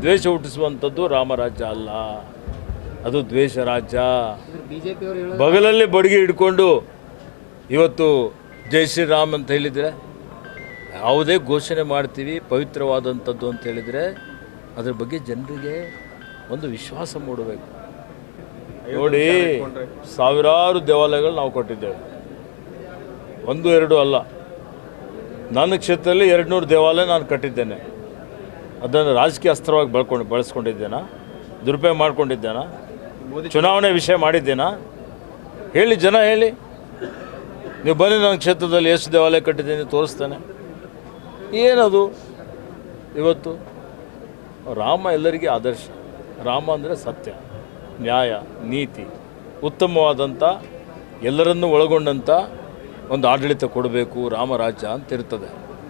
ದ್ವೇಷ ಹುಟ್ಟಿಸುವಂಥದ್ದು ರಾಮರಾಜ್ಯ ಅಲ್ಲ. ಅದು ದ್ವೇಷ ರಾಜ್ಯ. ಬಗಲಲ್ಲಿ ಬಡಿಗೆ ಹಿಡ್ಕೊಂಡು ಇವತ್ತು ಜೈ ಶ್ರೀರಾಮ್ ಅಂತ ಹೇಳಿದರೆ, ಯಾವುದೇ ಘೋಷಣೆ ಮಾಡ್ತೀವಿ, ಪವಿತ್ರವಾದಂಥದ್ದು ಅಂತ ಹೇಳಿದರೆ ಅದ್ರ ಬಗ್ಗೆ ಜನರಿಗೆ ಒಂದು ವಿಶ್ವಾಸ ಮೂಡಬೇಕು. ನೋಡಿ, ಸಾವಿರಾರು ದೇವಾಲಯಗಳು ನಾವು ಕೊಟ್ಟಿದ್ದೇವೆ. ಒಂದು, ಎರಡು ಅಲ್ಲ. ನನ್ನ ಕ್ಷೇತ್ರದಲ್ಲಿ ಎರಡು ನೂರು ದೇವಾಲಯ ನಾನು ಕಟ್ಟಿದ್ದೇನೆ. ಅದನ್ನು ರಾಜಕೀಯ ಅಸ್ತ್ರವಾಗಿ ಬಳಕೊಂಡು ಬಳಸ್ಕೊಂಡಿದ್ದೇನಾ? ದುರುಪಯೋಗ ಮಾಡ್ಕೊಂಡಿದ್ದೇನಾ? ಚುನಾವಣೆ ವಿಷಯ ಮಾಡಿದ್ದೇನಾ? ಹೇಳಿ ಜನ ಹೇಳಿ. ನೀವು ಬನ್ನಿ ನನ್ನ ಕ್ಷೇತ್ರದಲ್ಲಿ ಎಷ್ಟು ದೇವಾಲಯ ಕಟ್ಟಿದ್ದೀನಿ ತೋರಿಸ್ತಾನೆ. ಏನದು ಇವತ್ತು? ರಾಮ ಎಲ್ಲರಿಗೆ ಆದರ್ಶ. ರಾಮ ಅಂದರೆ ಸತ್ಯ ನ್ಯಾಯ ನೀತಿ ಉತ್ತಮವಾದಂಥ ಎಲ್ಲರನ್ನೂ ಒಳಗೊಂಡಂಥ ಒಂದು ಆಡಳಿತ ಕೊಡಬೇಕು ರಾಮರಾಜ್ಯ ಅಂತ ಇರ್ತದೆ.